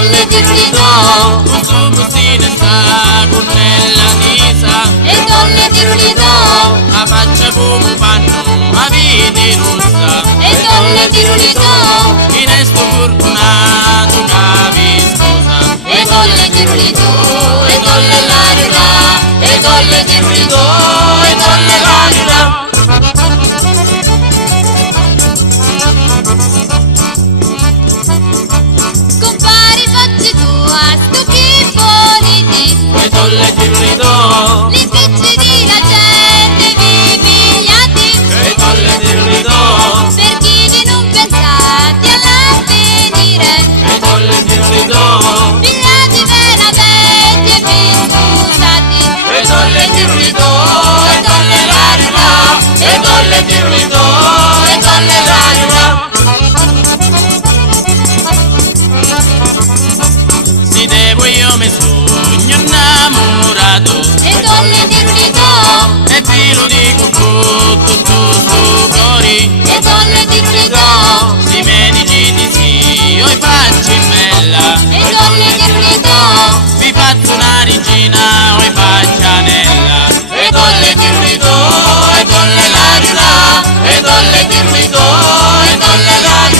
dolle tirulito, Busu busine sta con nella nisa, e dolle tirulito, a faccia come fanno a vite rossa, e dolle tirulito, in esto fortunato capi sposa, e dolle tirulito, e dolle larga, e dolle tirulito, e dolle larga. Compari facci tua, sto che boniti, e dolle tirulito, li spicci di la gente vivigliati, e dolle tirulito, per chi vi non pensate all'avvenire, e dolle tirulito, pigliati bene vecchi e vi scusati, e dolle tirulito, e dolle larga, e dolle tirulito, e dolle larga. Si devo io mi sogno innamorato, e dolle tirulito, e vi lo dico con tutto sto cuore, e dolle tirulito, si me dici di sì, io faccio bella, e dolle tirulito, vi faccio una regina, oi faccianella, e dolle tirulito, e dolle larga, e dolle tirulito, e dolle larga.